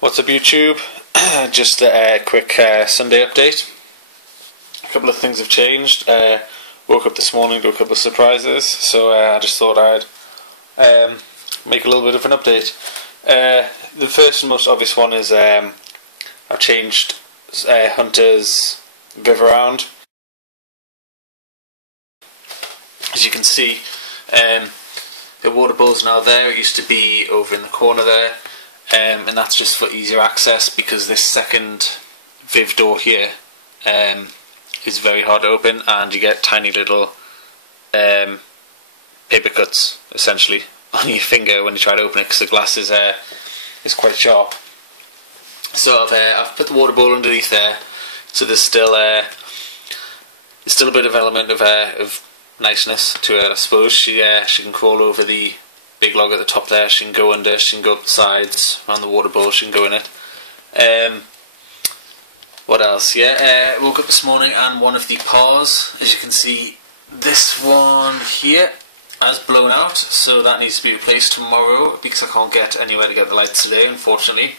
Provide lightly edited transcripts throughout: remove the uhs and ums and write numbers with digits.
What's up YouTube? Just a quick Sunday update. A couple of things have changed. Woke up this morning to a couple of surprises, so I just thought I'd make a little bit of an update. The first and most obvious one is I've changed Hunter's viv around. As you can see, the water bowl's now there. It used to be over in the corner there. And that's just for easier access, because this second viv door here is very hard to open, and you get tiny little paper cuts essentially on your finger when you try to open it, because the glass is quite sharp. So I've put the water bowl underneath there, so there's still a bit of element of niceness to it. I suppose she can crawl over the big log at the top there, she can go under, she can go up the sides, around the water bowl, she can go in it. What else? Woke up this morning and one of the paws, as you can see, this one here has blown out, so that needs to be replaced tomorrow, because I can't get anywhere to get the lights today, unfortunately.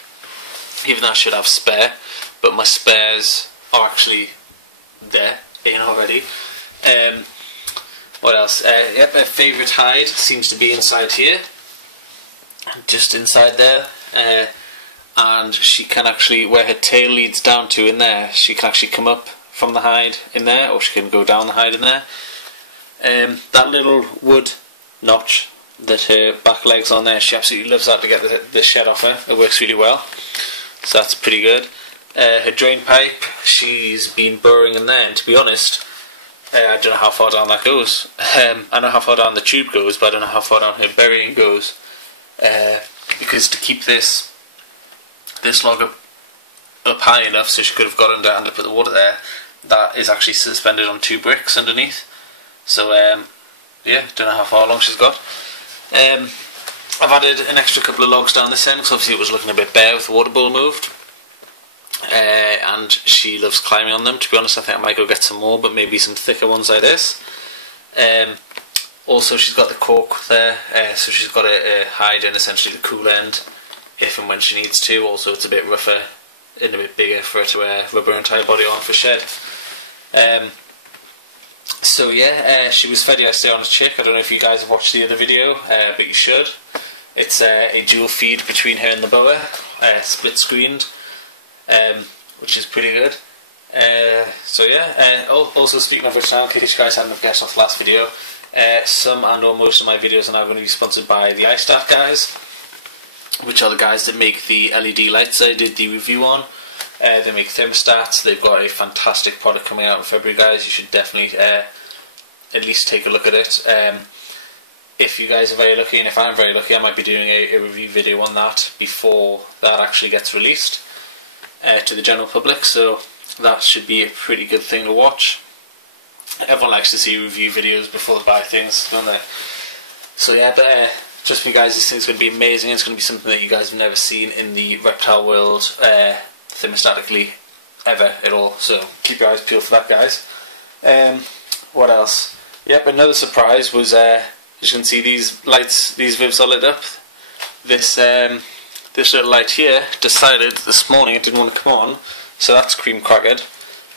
Even though I should have spare, but my spares are actually there, in already. What else? Yep, her favourite hide seems to be inside here, just inside there, and she can actually, where her tail leads down to in there, she can actually come up from the hide in there, or she can go down the hide in there. That little wood notch that her back leg's on there, she absolutely loves that to get the shed off her. It works really well, so that's pretty good. Her drain pipe, she's been burrowing in there, and to be honest, I don't know how far down that goes. I know how far down the tube goes, but I don't know how far down her burying goes. Because to keep this log up high enough so she could have got under and to put the water there, that is actually suspended on 2 bricks underneath. So yeah, don't know how far along she's got. I've added an extra couple of logs down this end, because obviously it was looking a bit bare with the water bowl moved. And she loves climbing on them. To be honest, I think I might go get some more, but maybe some thicker ones like this. Also, she's got the cork there, so she's got to hide in essentially the cool end if and when she needs to. Also, it's a bit rougher and a bit bigger for her to rubber her entire body on for shed. So yeah, she was fed yesterday on a chick. I don't know if you guys have watched the other video, but you should. It's a dual feed between her and the boa, split screened. Which is pretty good. So yeah, also speaking of which now, in case you guys hadn't guessed off the last video, some and or most of my videos are now going to be sponsored by the iSTAT guys, which are the guys that make the LED lights I did the review on. They make thermostats. They've got a fantastic product coming out in February, guys. You should definitely at least take a look at it. If you guys are very lucky, and if I'm very lucky, I might be doing a review video on that before that actually gets released to the general public, so that should be a pretty good thing to watch. Everyone likes to see review videos before they buy things, don't they? So yeah, but trust me guys, this thing's going to be amazing. It's going to be something that you guys have never seen in the reptile world, thermostatically, ever at all, so keep your eyes peeled for that, guys. What else? Yep, another surprise was, as you can see, these lights, these vivs are lit up. This little light here decided this morning it didn't want to come on, so that's cream crackered.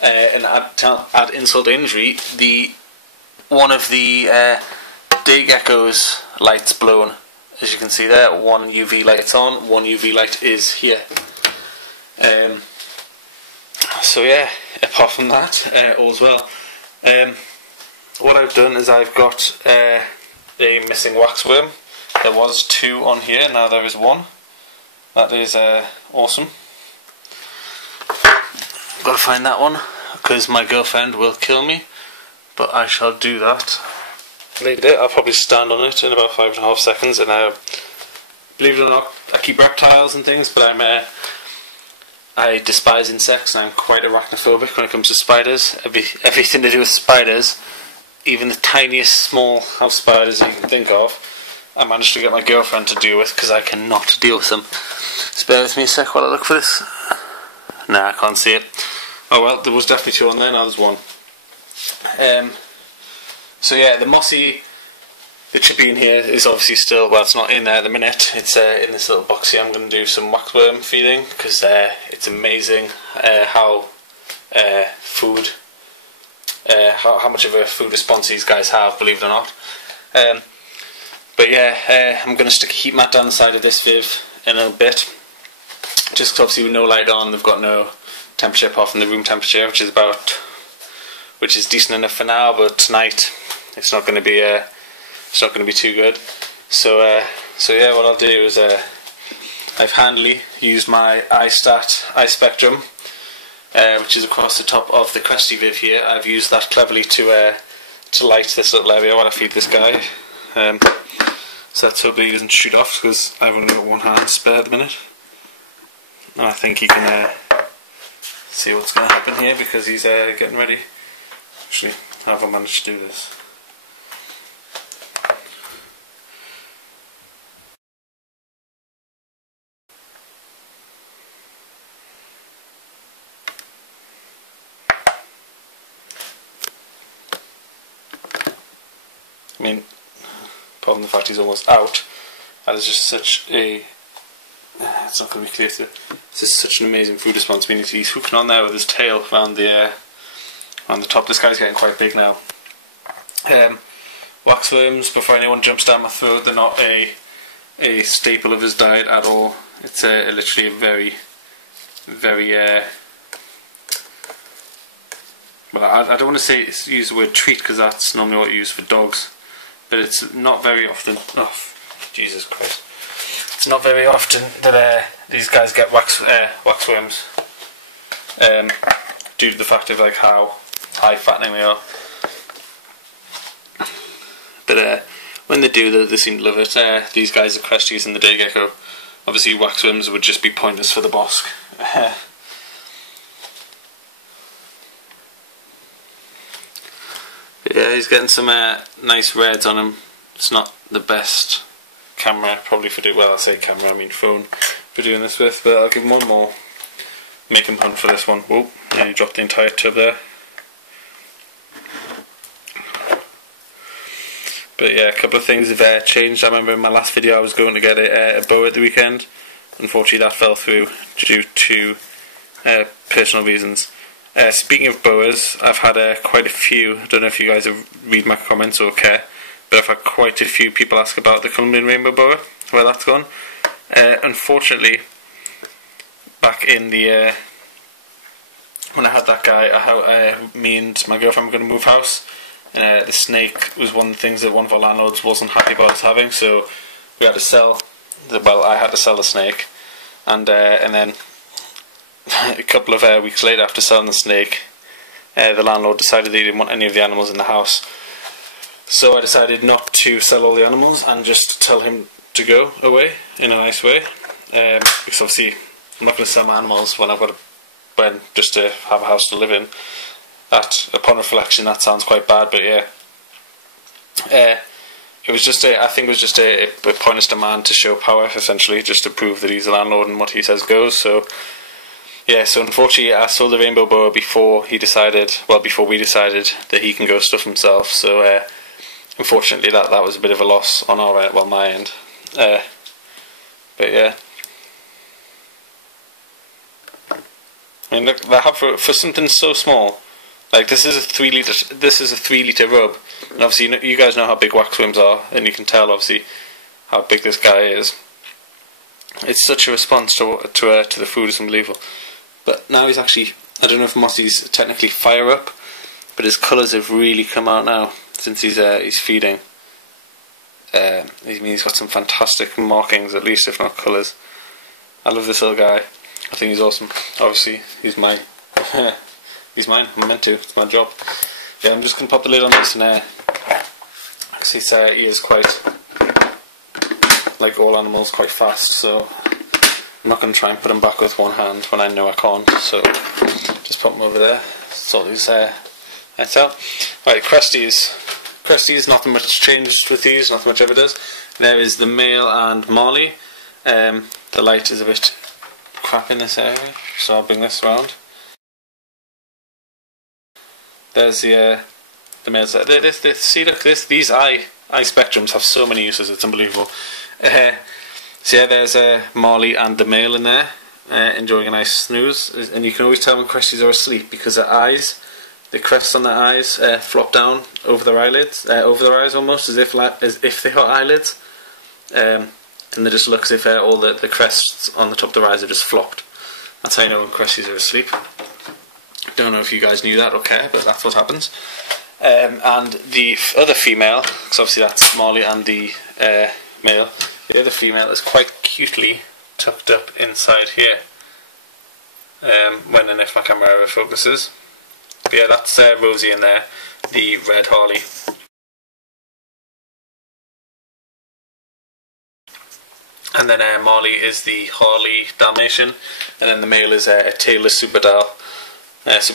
And add insult to injury, one of the day Geckos lights blown. As you can see there, one UV light's on, one UV light is here. So yeah, apart from that, all's well. What I've done is I've got a missing waxworm. There was 2 on here, now there is 1. That is awesome. Got to find that one, because my girlfriend will kill me, but I shall do that later. I'll probably stand on it in about 5.5 seconds, and believe it or not, I keep reptiles and things, but I despise insects, and I'm quite arachnophobic when it comes to spiders. Everything to do with spiders, even the tiniest small house spiders that you can think of, I managed to get my girlfriend to deal with, because I cannot deal with them. Just bear with me a sec while I look for this. Nah, I can't see it. Oh well, there was definitely 2 on there, now there's 1. So yeah, the mossy the chippy in here is obviously still, well, it's not in there at the minute, it's in this little box here. I'm going to do some waxworm feeding, because it's amazing how much of a food response these guys have, believe it or not. But yeah, I'm going to stick a heat mat down the side of this Viv in a little bit, just because obviously with no light on, they've got no temperature apart from the room temperature, which is decent enough for now, but tonight it's not going to be too good. So yeah, what I'll do is I've handily used my iSTAT iSpectrum, which is across the top of the Cresty Viv here. I've used that cleverly to light this little area while I feed this guy. So let's hope that he doesn't shoot off, because I've only got one hand spare at the minute. And I think he can see what's going to happen here, because he's getting ready. Actually, how have I managed to do this? I mean, apart from the fact he's almost out, that is just such a... it's not going to be clear to... It's just such an amazing food response. I mean, he's hooking on there with his tail around the top. This guy's getting quite big now. Waxworms, before anyone jumps down my throat, they're not a staple of his diet at all. It's literally a very well, I don't want to say use the word treat, because that's normally what you use for dogs, but it's not very often. Oh, Jesus Christ! It's not very often that these guys get waxworms, due to the fact of like how high fattening they are. But when they do, they seem to love it. These guys are Cresties and the day gecko. Obviously, waxworms would just be pointless for the Bosc. Yeah, he's getting some nice reds on him. It's not the best camera probably for doing, well, I say camera, I mean phone, for doing this with, but I'll give him one more. Make him hunt for this one. Whoa, and he dropped the entire tub there. But yeah, a couple of things have changed. I remember in my last video I was going to get a boa at the weekend. Unfortunately that fell through due to personal reasons. Speaking of boas, I've had quite a few, I don't know if you guys have read my comments or care, but I've had quite a few people ask about the Colombian rainbow boa, where that's gone. Unfortunately, back in the when I had that guy, me and my girlfriend were going to move house. The snake was one of the things that one of our landlords wasn't happy about us having, so we had to sell. Well, I had to sell the snake, and then a couple of weeks later, after selling the snake, the landlord decided they didn't want any of the animals in the house. So I decided not to sell all the animals and just tell him to go away in a nice way. Because obviously I'm not going to sell my animals when I've got just to have a house to live in. That, upon reflection, that sounds quite bad, but yeah. It was just I think it was just a pointless demand to show power, essentially, just to prove that he's the landlord and what he says goes. So yeah, so unfortunately I sold the rainbow boa before we decided that he can go stuff himself. So unfortunately that was a bit of a loss on our end, well, my end. But yeah, I mean, look, they have for something so small. Like, this is a 3 litre rub, and obviously you guys know how big waxworms are, and you can tell obviously how big this guy is. It's such a response to the food, it's unbelievable. But now he's actually, I don't know if Mossy's technically fire up, but his colours have really come out now since he's feeding. He's got some fantastic markings, at least, if not colours. I love this little guy. I think he's awesome. Obviously, he's mine. He's mine. I'm meant to. It's my job. Yeah, I'm just going to pop the lid on this and because he is quite, like all animals, quite fast, so I'm not going to try and put him back with one hand when I know I can't, so just pop him over there, sort these lights out. Right, Cresties, nothing much changed with these, nothing much ever does. There is the male and Marley. The light is a bit crap in this area, so I'll bring this around. There's the males. See, look, these eye spectrums have so many uses, it's unbelievable. So yeah, there's Marley and the male in there, enjoying a nice snooze. And you can always tell when cresties are asleep because their eyes, the crests on their eyes flop down over their eyelids, over their eyes almost, as if they are eyelids. And they just look as if all the crests on the top of their eyes are just flopped. That's how you know when cresties are asleep. Don't know if you guys knew that or care, but that's what happens. And the other female, because obviously that's Marley and the male, the other female is quite cutely tucked up inside here, when and if my camera ever focuses. But yeah, that's Rosie in there, the red Harley. And then Marley is the Harley Dalmatian, and then the male is a tailless Super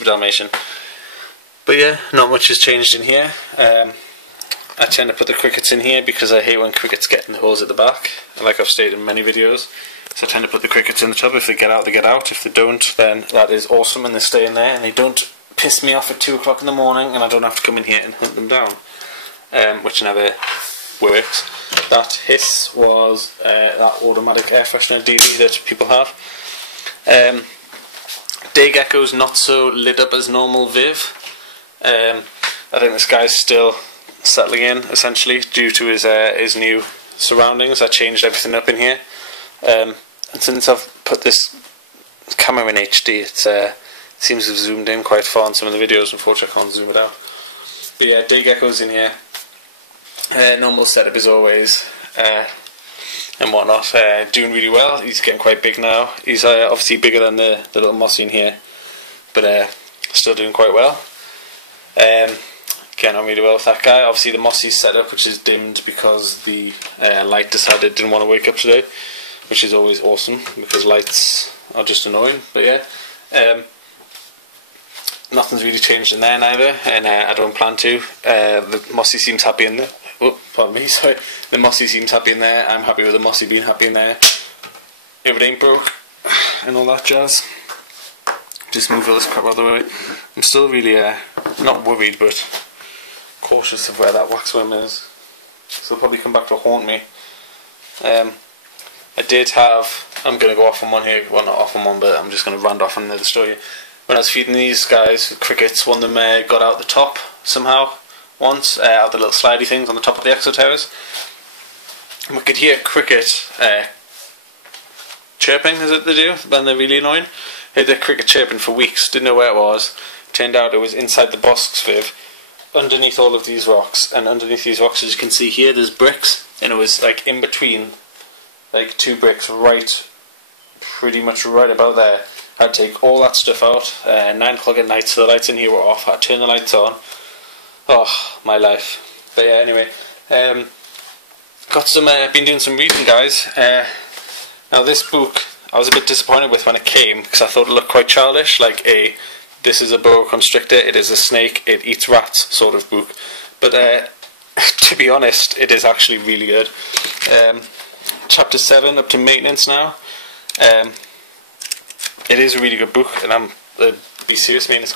Dalmatian. But yeah, not much has changed in here. I tend to put the crickets in here because I hate when crickets get in the holes at the back, like I've stated in many videos. So I tend to put the crickets in the tub. If they get out, they get out. If they don't, then that is awesome and they stay in there and they don't piss me off at 2 o'clock in the morning and I don't have to come in here and hunt them down, which never works. That hiss was that automatic air freshener DD that people have. Day Geckos not so lit up as normal Viv. I think this guy's still settling in essentially due to his new surroundings. I changed everything up in here, and since I've put this camera in HD, it seems to have zoomed in quite far in some of the videos. Unfortunately I can't zoom it out. But yeah, Day Gecko's in here. Normal setup as always, and whatnot. Doing really well. He's getting quite big now. He's obviously bigger than the little mossy in here, but still doing quite well. Getting on really well with that guy. Obviously the mossy's set up, which is dimmed because the light decided it didn't want to wake up today, which is always awesome because lights are just annoying. But yeah, nothing's really changed in there neither, and I don't plan to. The mossy seems happy in there. Oh, pardon me, sorry. The mossy seems happy in there. I'm happy with the mossy being happy in there. If it ain't broke and all that jazz. Just move all this crap out of the way. I'm still really not worried, but cautious of where that waxworm is. So it'll probably come back to haunt me. I did have, I'm going to go off on one here, well not off on one, but I'm just going to rant off on another story. When I was feeding these guys crickets, one of them got out the top somehow once, out the little slidey things on the top of the exo towers. And we could hear cricket chirping, is it they do, when they're really annoying. Heard the cricket chirping for weeks, didn't know where it was. Turned out it was inside the Bosc Viv, underneath all of these rocks, and underneath these rocks, as you can see here, there's bricks, and it was like in between, like 2 bricks, right, pretty much right about there. I had to take all that stuff out, 9 o'clock at night, so the lights in here were off. I had to turn the lights on. Oh, my life. But yeah, anyway, got some, been doing some reading, guys. Now this book, I was a bit disappointed with when it came, because I thought it looked quite childish, like this is a boa constrictor, it is a snake, it eats rats sort of book. But to be honest, it is actually really good. Chapter 7 up to maintenance now. It is a really good book, and I'm be serious, I mean, it's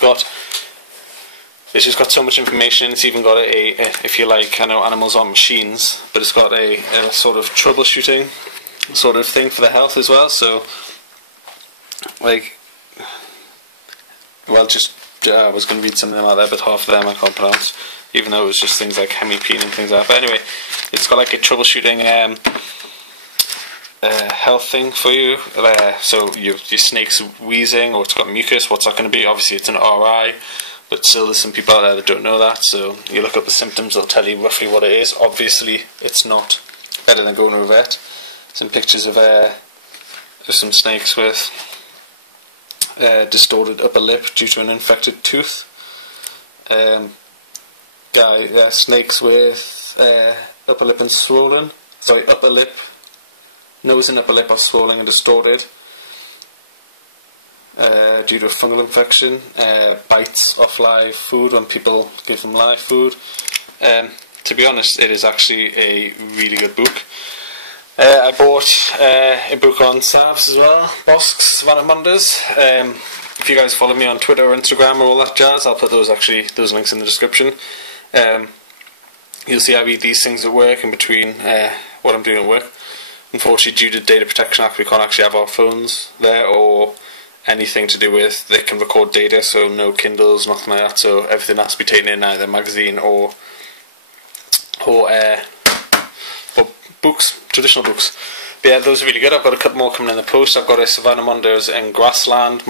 just got so much information. It's even got a if you like, I know animals aren't machines, but it's got a sort of troubleshooting sort of thing for the health as well. So, like, well, just I was going to read something like that, but half of them I can't pronounce, even though it was just things like hemipene and things like that. But anyway, it's got like a troubleshooting health thing for you. So your snake's wheezing, or it's got mucus. What's that going to be? Obviously, it's an RI. But still, there's some people out there that don't know that, so you look up the symptoms, they'll tell you roughly what it is. Obviously, it's not better than going to a vet. Some pictures of some snakes with distorted upper lip due to an infected tooth. Snakes with upper lip and swollen. Sorry, upper lip, nose and upper lip are swollen and distorted. Due to a fungal infection, bites off live food when people give them live food. To be honest, it is actually a really good book. I bought a book on salves as well, Bosc's Vanamundas. If you guys follow me on Twitter or Instagram or all that jazz, I'll put those links in the description. You'll see I read these things at work in between what I'm doing at work. Unfortunately, due to Data Protection Act, we can't actually have our phones there or anything to do with. They can record data, so no Kindles, nothing like that. So everything has to be taken in either magazine or books, traditional books. But yeah, those are really good. I've got a couple more coming in the post. I've got a Savannah in Grassland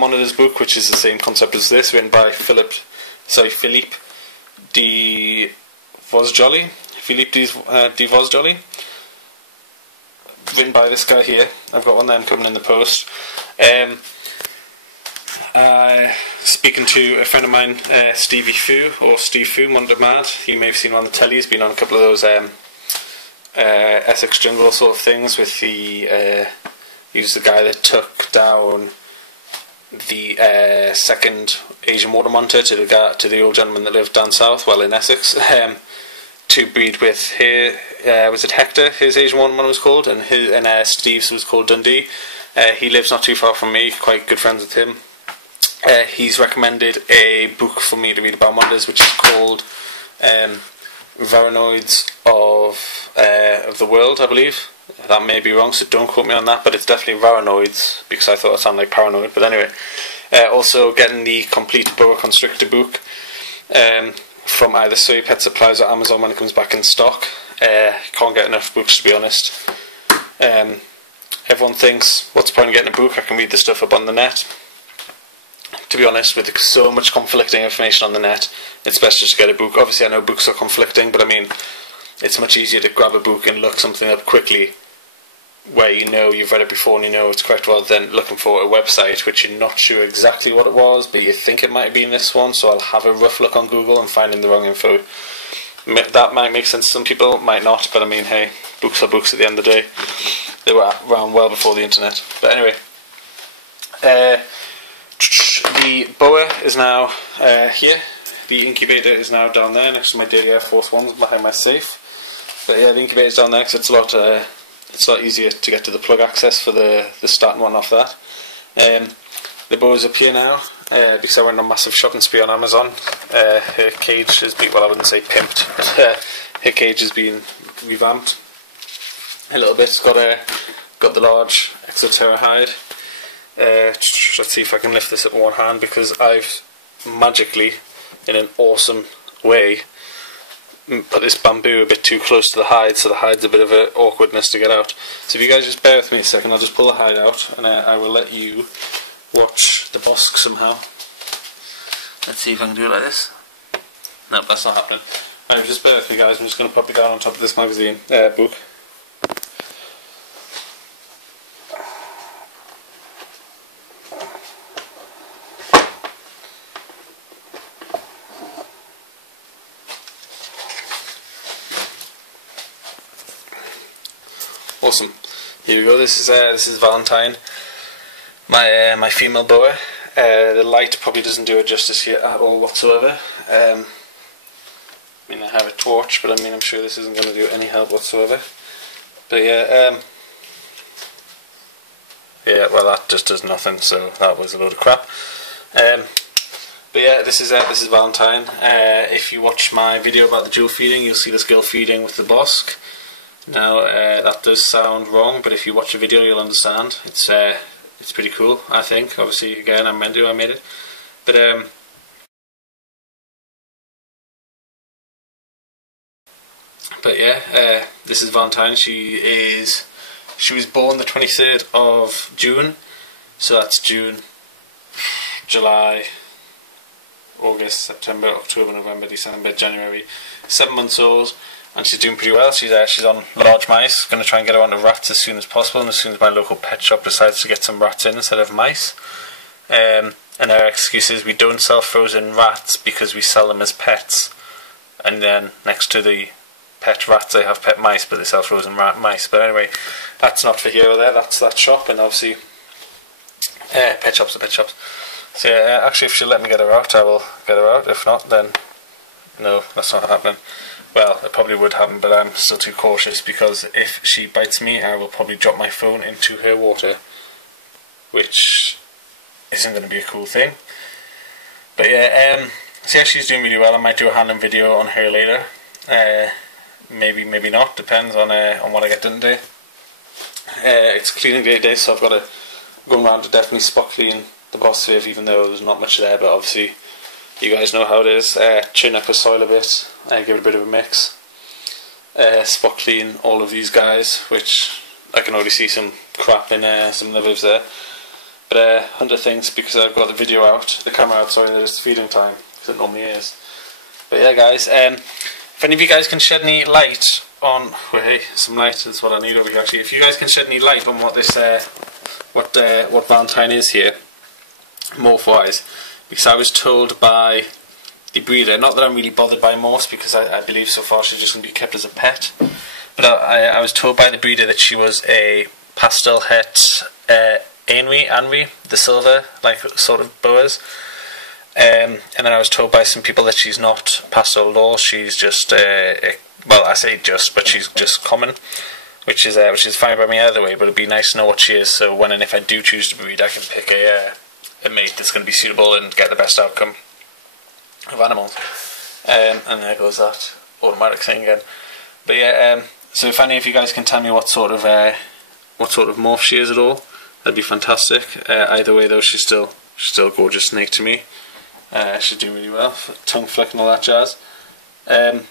Monitors book, which is the same concept as this, written by Philippe de Vosjoli. Written by this guy here. I've got one of them coming in the post. Speaking to a friend of mine, Steve Fu, Monitor Mad. You may have seen him on the telly. He's been on a couple of those Essex Jungle sort of things with the he was the guy that took down the second Asian water monitor to the old gentleman that lived down south, well in Essex, to breed with here. Was it Hector? His Asian water monitor was called, and Steve's was called Dundee. He lives not too far from me. Quite good friends with him. He's recommended a book for me to read about monitors, which is called Varanoids of the World, I believe. That may be wrong, so don't quote me on that, but it's definitely Varanoids, because I thought it sounded like paranoid. But anyway, also getting the complete boa constrictor book from either Surrey Pet Supplies or Amazon when it comes back in stock. Can't get enough books, to be honest. Everyone thinks, what's the point of getting a book? I can read the stuff up on the net. To be honest, with so much conflicting information on the net, it's best just to get a book. Obviously I know books are conflicting, but I mean, it's much easier to grab a book and look something up quickly where you know you've read it before and you know it's correct, rather than looking for a website which you're not sure exactly what it was, but you think it might have been this one. So I'll have a rough look on Google and finding the wrong info. That might make sense to some people, might not, but I mean, hey, books are books at the end of the day. They were around well before the internet. But anyway, the boa is now here. The incubator is now down there next to my Daily Air Force Ones behind my safe. But yeah, the incubator is down there because it's a lot easier to get to the plug access for the start and one off that. The boa is up here now because I went on a massive shopping spree on Amazon. Her cage has been, well, I wouldn't say pimped, but her cage has been revamped a little bit. It's got the large Exoterra hide. Let's see if I can lift this up with one hand, because I've magically, in an awesome way, put this bamboo a bit too close to the hide, so the hide's a bit of an awkwardness to get out. So if you guys just bear with me a second, I'll just pull the hide out and I will let you watch the Bosc somehow. Let's see if I can do it like this. No, that's not happening. Right, just bear with me guys, I'm just going to pop it down on top of this magazine book. Awesome. Here we go. This is Valentine, my female boa. The light probably doesn't do it justice here at all whatsoever. I mean, I have a torch, but I mean, I'm sure this isn't going to do any help whatsoever. But yeah, yeah. Well, that just does nothing. So that was a load of crap. But yeah, this is Valentine. If you watch my video about the dual feeding, you'll see this girl feeding with the Bosc. Now that does sound wrong, but if you watch the video you'll understand. It's pretty cool, I think. Obviously, again, I made it. But yeah, this is Valentine. She was born the 23rd of June, so that's June, July, August, September, October, November, December, January. 7 months old. And she's doing pretty well. She's on large mice. Going to try and get her onto rats as soon as possible, and as soon as my local pet shop decides to get some rats in instead of mice. And our excuse is we don't sell frozen rats because we sell them as pets. And then next to the pet rats they have pet mice, but they sell frozen mice. But anyway, that's not for here or there. That's that shop, and obviously pet shops are pet shops. So yeah, actually if she'll let me get her out, I will get her out. If not, then no, that's not happening. Well, it probably would happen, but I'm still too cautious, because if she bites me, I will probably drop my phone into her water, which isn't going to be a cool thing. But yeah, So yeah, she's doing really well. I might do a handling video on her later. Maybe not. Depends on what I get done today. It's cleaning day today, so I've got to go around to definitely spot clean the Bosc, even though there's not much there. But obviously, you guys know how it is. Chin up the soil a bit, give it a bit of a mix. Spot clean all of these guys, which I can already see some crap in some of the lives there. But Hunter thinks because I've got the video out, the camera out, sorry, that it's feeding time, because it normally is. But yeah, guys, if any of you guys can shed any light on, well, hey, some light is what I need over here actually. If you guys can shed any light on what this, what Valentine is here, morph-wise, because I was told by the breeder, not that I'm really bothered by morphs, because I believe so far she's just going to be kept as a pet, but I was told by the breeder that she was a pastel het Anri, the silver, like sort of boas. And then I was told by some people that she's not pastel at all. She's just, well, I say just, but she's just common, which is fine by me either way. But it'd be nice to know what she is, so when and if I do choose to breed, I can pick a mate that's going to be suitable and get the best outcome of animals. And there goes that automatic thing again. But yeah, so if any of you guys can tell me what sort of morph she is at all, that'd be fantastic. Either way though, she's still a gorgeous snake to me. She's doing really well, tongue flick and all that jazz. Yeah,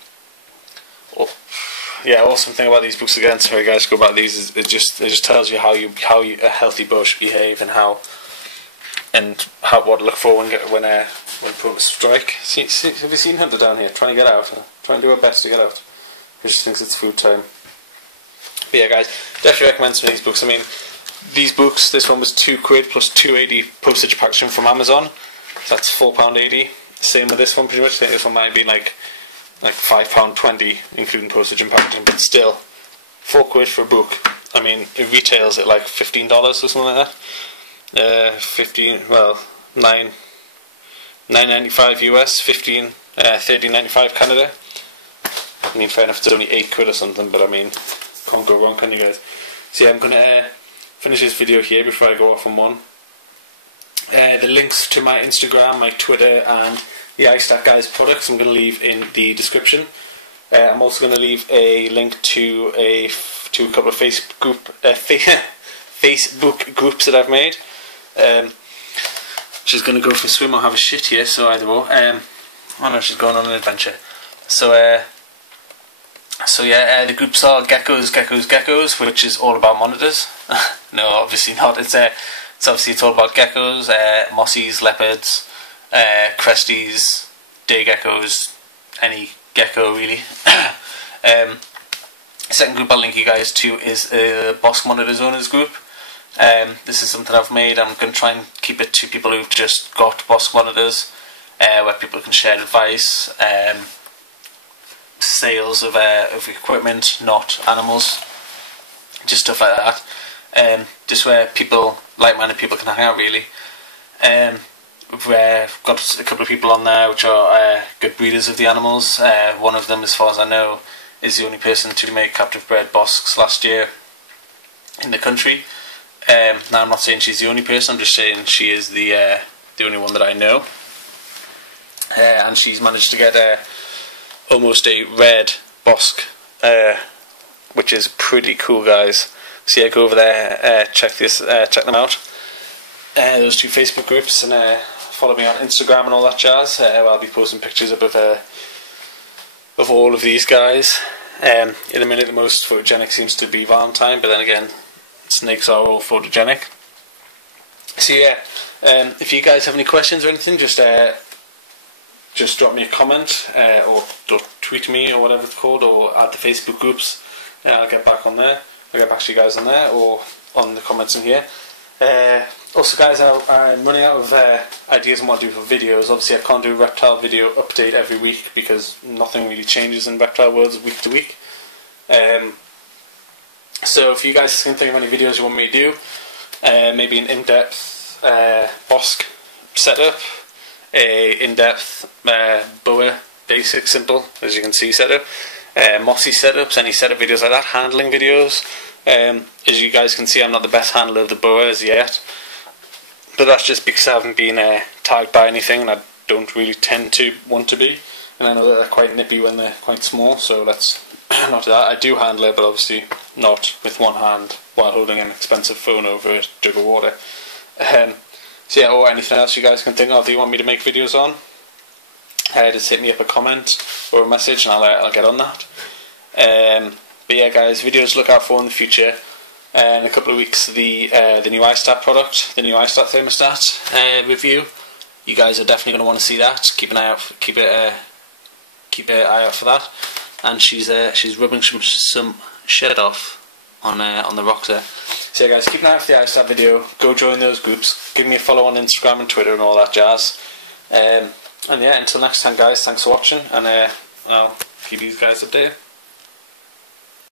awesome thing about these books again, sorry guys, go about these, is it just tells you how a healthy boa should behave and what to look for when probes strike. Have you seen Hunter down here trying to get out? Trying to do her best to get out. He just thinks it's food time. But yeah, guys, definitely recommend some of these books. I mean, these books, this one was £2 plus £2.80 postage packaging from Amazon. So that's £4.80. Same with this one, pretty much. I think this one might have been like £5.20, including postage and packaging, but still, £4 for a book. I mean, it retails at like $15 or something like that. $9.95 US, $13.95 Canada. I mean, fair enough, it's only £8 or something, but I mean, can't go wrong, can you guys? So yeah, I'm gonna finish this video here before I go off on one. The links to my Instagram, my Twitter, and the iSTAT guys products I'm going to leave in the description. I'm also going to leave a link to a couple of Facebook groups that I've made. She's going to go for a swim or have a shit here, so either or. Oh no, she's going on an adventure. So yeah, the groups are Geckos, which is all about monitors. No, obviously not. It's all about geckos, mossies, leopards, cresties, day geckos, any gecko really. Second group I'll link you guys to is Bosc Monitors Owners group. This is something I've made. I'm going to try and keep it to people who've just got Bosc monitors, where people can share advice, sales of equipment, not animals, just stuff like that. Just where people, like-minded people, can hang out really. We've got a couple of people on there which are good breeders of the animals. One of them, as far as I know, is the only person to make captive bred Boscs last year in the country. Now I'm not saying she's the only person, I'm just saying she is the only one that I know. And she's managed to get almost a red Bosc, which is pretty cool, guys. So yeah, go over there, check them out. Those two Facebook groups, and follow me on Instagram and all that jazz. Where I'll be posting pictures up of all of these guys. In a minute, the most photogenic seems to be Valentine, but then again, snakes are all photogenic. So yeah, if you guys have any questions or anything, just drop me a comment, or tweet me, or whatever it's called, or add the Facebook groups. I'll get back on there. I'll get back to you guys on there, or on the comments in here. Also guys, I'm running out of ideas on what to do for videos. Obviously I can't do a reptile video update every week because nothing really changes in reptile worlds week to week. So if you guys can think of any videos you want me to do, maybe an in-depth Bosc setup, a in-depth boa, basic, simple, as you can see, setup, mossy setups, any setup videos like that, handling videos. As you guys can see, I'm not the best handler of the boa as yet, but that's just because I haven't been tagged by anything, and I don't really tend to want to be, and I know that they're quite nippy when they're quite small, so let's not do that. I do handle it, but obviously not with one hand while holding an expensive phone over a jug of water. So yeah, or anything else you guys can think of that you want me to make videos on, just hit me up a comment or a message and I'll get on that. But yeah guys, videos to look out for in the future. In a couple of weeks, the new iSTAT product, the new iSTAT thermostat review. You guys are definitely going to want to see that. Keep an eye out, keep an eye out for that. And she's rubbing some shed off on the rocks there. So yeah guys, keep an eye out for the iSTAT video. Go join those groups. Give me a follow on Instagram and Twitter and all that jazz. And yeah, until next time guys, thanks for watching, and I'll keep you guys updated.